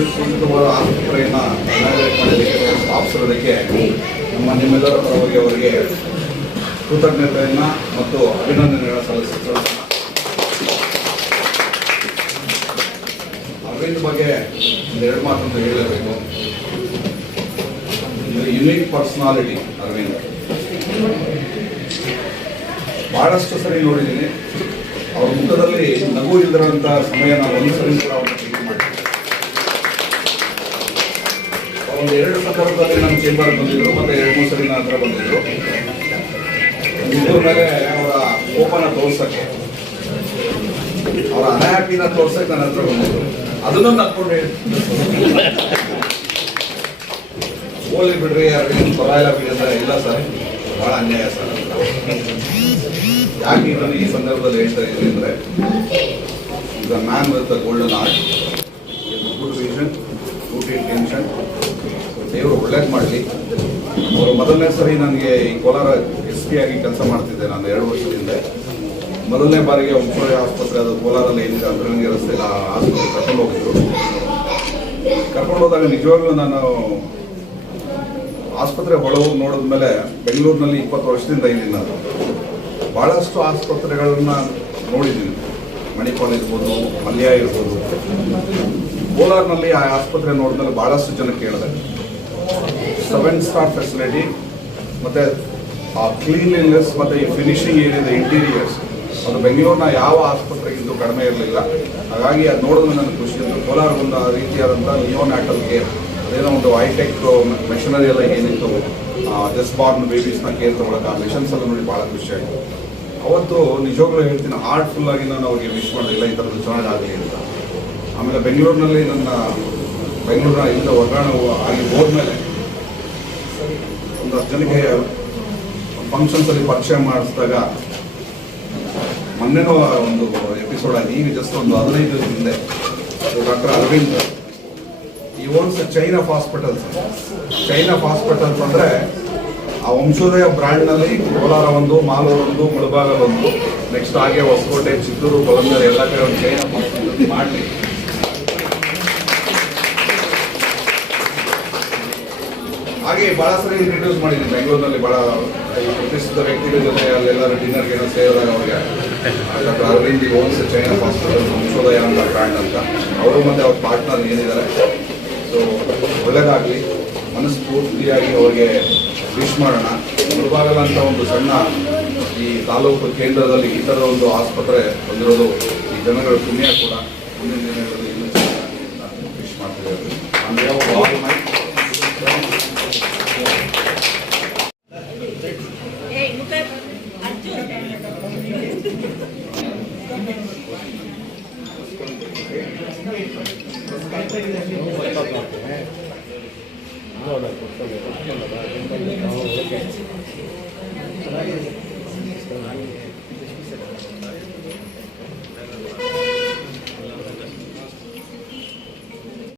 ಸುಸಜ್ಜಿತವಾದ ಆಸ್ಪತ್ರೆಯನ್ನು ಮಾಡಲಿಕ್ಕೆ ಸ್ಥಾಪಿಸಿರೋದಕ್ಕೆ ನಿಮ್ಮೆಲ್ಲರ ಪರವಾಗಿ ಅವರಿಗೆ ಕೃತಜ್ಞತೆಯನ್ನು ಮತ್ತು ಅಭಿನಂದನೆಗಳನ್ನು ಸಲ್ಲಿಸೋಣ. ಅರವಿಂದ್ ಬಗ್ಗೆ ಒಂದೆರಡು ಮಾತಂತ ಹೇಳಲೇಬೇಕು. Unique personality Arvind. ಬಹಳಷ್ಟು ಸರಿ ನೋಡಿದ್ದೀನಿ ಅವ್ರ ಮುಖದಲ್ಲಿ ನಗು ಇಲ್ದಿರೋಂಥ ಸಮಯ ನಾವು ಒಂದು ಸರಿ ಅವ್ರನ್ನ ಭೇಟಿ ಮಾಡಿದ್ವಿ. ಒಂದು 2 ಸಂದರ್ಭದಲ್ಲಿ ನಮ್ಮ ಚೇಂಬರ್ ಬಂದಿದ್ರು, ಮತ್ತೆ 2-3 ಸರಿ ನನ್ನ ಹತ್ರ ಬಂದಿದ್ರು. ಇದ್ರ ಮೇಲೆ ಅವರ ಕೋಪನ ತೋರ್ಸಕ್ಕೆ, ಅವರ ಅನ್ಹ್ಯಾಪಿನ ತೋರ್ಸಕ್ಕೆ ನನ್ನ ಹತ್ರ ಬಂದಿದ್ರು. ಅದನ್ನು ನಕ್ಕೊಂಡು ಹೋಗ್ಲಿ ಬಿಡ್ರಿ, ಅರವಿಂದ್ ಪರವಾಗಿಲ್ಲ ಬಿಡಿ ಅಂದ್ರೆ, ಇಲ್ಲ ಸರ್ ಬಹಳ ಅನ್ಯಾಯ ಸರ್. ಯಾಕೆ ಇದನ್ನು ಈ ಸಂದರ್ಭದಲ್ಲಿ ಹೇಳ್ತಾ ಇದ್ದೀನಿ ಅಂದರೆ, ಈಗ man with golden art, good vision, good intention. ದೇವರು ಒಳ್ಳೇದು ಮಾಡಲಿ. ಅವರು ಮೊದಲನೇ ಸರಿ ನನಗೆ ಈ ಕೋಲಾರ SP ಆಗಿ ಕೆಲಸ ಮಾಡ್ತಿದ್ದೆ ನಾನು 2 ವರ್ಷದ ಹಿಂದೆ. ಮೊದಲನೇ ಬಾರಿಗೆ ವಂಶೋದಯ ಆಸ್ಪತ್ರೆ, ಅದು ಕೋಲಾರಲ್ಲಿ ಏನಿದೆ ಅಂದ್ರಂಗಿ ರಸ್ತೆಯಲ್ಲಿ ಆ ಆಸ್ಪತ್ರೆ ಕರ್ಕೊಂಡು ಹೋಗಿದ್ರು. ಕರ್ಕೊಂಡು ಹೋದಾಗ ನಿಜವಾಗ್ಲೂ ನಾನು ಆಸ್ಪತ್ರೆ ಹೊಳಹೋಗಿ ನೋಡಿದ್ಮೇಲೆ, ಬೆಂಗಳೂರಿನಲ್ಲಿ 20 ವರ್ಷದಿಂದ ಇದ್ದೀನಿ ನಾನು. ಭಾಳಷ್ಟು ಆಸ್ಪತ್ರೆಗಳನ್ನ ನೋಡಿದ್ದೀನಿ. ಮಣಿಪಾಲ್ ಇರ್ಬೋದು, ಮಲ್ಯ ಇರ್ಬೋದು. ಕೋಲಾರ್ನಲ್ಲಿ ಆ ಆಸ್ಪತ್ರೆ ನೋಡಿದ್ಮೇಲೆ ಭಾಳಷ್ಟು ಜನ ಕೇಳಿದೆ. 7 ಸ್ಟಾರ್ ಫೆಸಿಲಿಟಿ, ಮತ್ತು ಆ ಕ್ಲೀನ್ಲಿನೆಸ್ ಮತ್ತು ಈ ಫಿನಿಶಿಂಗ್ ಏನಿದೆ ಇಂಟೀರಿಯರ್ಸ್, ಅದು ಬೆಂಗಳೂರಿನ ಯಾವ ಆಸ್ಪತ್ರೆಗಿಂತ ಕಡಿಮೆ ಇರಲಿಲ್ಲ. ಹಾಗಾಗಿ ಅದು ನೋಡಿದ್ರೆ ನನಗೆ ಖುಷಿ ಅಂತ. ಕೋಲಾರ ಒಂದು ರೀತಿಯಾದಂಥ ನಿಯೋನ್ಯಾಟಲ್ ಕೇರ್, ಅದೇನೋ ಒಂದು ಹೈಟೆಕ್ ಮೆಷಿನರಿ ಎಲ್ಲ ಏನಿತ್ತು, ಜಸ್ಟ್ ಬಾರ್ನ್ ಬೇಬೀಸ್ನ ಕೇರ್ ತೊಗೊಳಕ್ಕೆ ಆ ಮಿಷನ್ಸ್ ಎಲ್ಲ ನೋಡಿ ಭಾಳ ಖುಷಿ ಆಯಿತು. ಅವತ್ತು ನಿಜವಾಗ್ಲೂ ಹೇಳ್ತೀನಿ, ಹಾರ್ಟ್ಫುಲ್ಲಾಗಿ ನಾನು ಅವ್ರಿಗೆ ವಿಶ್ ಮಾಡಲಿಲ್ಲ ಈ ಥರದ್ದು ಚೆನ್ನಾಗಾಗಲಿ ಅಂತ. ಆಮೇಲೆ ಬೆಂಗಳೂರಿನಲ್ಲಿ ಬೆಂಗಳೂರಿನ ಇಂಥ ವರ್ಗಾವಣೆ ಆಗಿ ಹೋದ್ಮೇಲೆ ಒಂದಷ್ಟು ಜನಕ್ಕೆ ಫಂಕ್ಷನ್ಸಲ್ಲಿ ಪರಿಚಯ ಮಾಡಿಸಿದಾಗ, ಮೊನ್ನೆನೂ ಒಂದು ಎಪಿಸೋಡ್ ಆಗಿ, ಈಗ ಜಸ್ಟ್ ಒಂದು 15 ದಿನದ ಹಿಂದೆ, ಡಾಕ್ಟರ್ ಅರವಿಂದ್ ಈ owns chain of hospitals. Chain of hospitals ಅಂದರೆ ಆ ವಂಶೋದಯ ಬ್ರ್ಯಾಂಡ್ನಲ್ಲಿ ಕೋಲಾರ ಒಂದು, ಮಾಲೂರು ಒಂದು, ಮುಳಬಾಗಲ್ ಒಂದು, ನೆಕ್ಸ್ಟ್ ಹಾಗೆ ಹೊಸಕೋಟೆ, ಚಿತ್ತೂರು, ಬಲಂದರ್ ಎಲ್ಲ ಕಡೆ ಒಂದು ಚೈನ್ ಆಫ್ ಹಾಸ್ಪಿಟಲ್ಸ್ ಮಾಡಲಿ. ಹಾಗೆ ಭಾಳ ಸರಿ ಇಂಟ್ರೊಡ್ಯೂಸ್ ಮಾಡಿದ್ದೀನಿ ಬೆಂಗಳೂರಿನಲ್ಲಿ. ಭಾಳ ಪ್ರತಿಷ್ಠಿತ ವ್ಯಕ್ತಿಗಳ ಜೊತೆ ಅಲ್ಲೆಲ್ಲರೂ ಡಿನ್ನರ್ಗೆ ಏನೋ ಸೇರಿದಾಗ ಅವ್ರಿಗೆ doctor Arvind owns chain of hospital Vamshodaya ಅಂತ ಬ್ರ್ಯಾಂಡ್ ಅಂತ, ಅವರು ಮತ್ತು ಅವ್ರ ಪಾರ್ಟ್ನರ್ ಏನಿದ್ದಾರೆ. ಸೊ ಒಳ್ಳೆಯದಾಗಲಿ, ಮನಸ್ಫೂರ್ತಿಯಾಗಿ ಅವ್ರಿಗೆ ವಿಶ್ ಮಾಡೋಣ. ಮುಳಬಾಗಲ ಅಂತ ಒಂದು ಸಣ್ಣ ಈ ತಾಲೂಕು ಕೇಂದ್ರದಲ್ಲಿ ಈ ಥರದ ಒಂದು ಆಸ್ಪತ್ರೆ ಬಂದಿರೋದು ಈ ಜನಗಳ ಪುಣ್ಯ ಕೂಡ. ಮುಂದಿನ ದಿನಗಳಲ್ಲಿ ಇನ್ನೂ ಚೆನ್ನಾಗಿ ಅಂತ ವಿಶ್ ಮಾಡ್ತಿದ್ದಾರೆ. ಚೆನ್ನಾಗಿದೆ.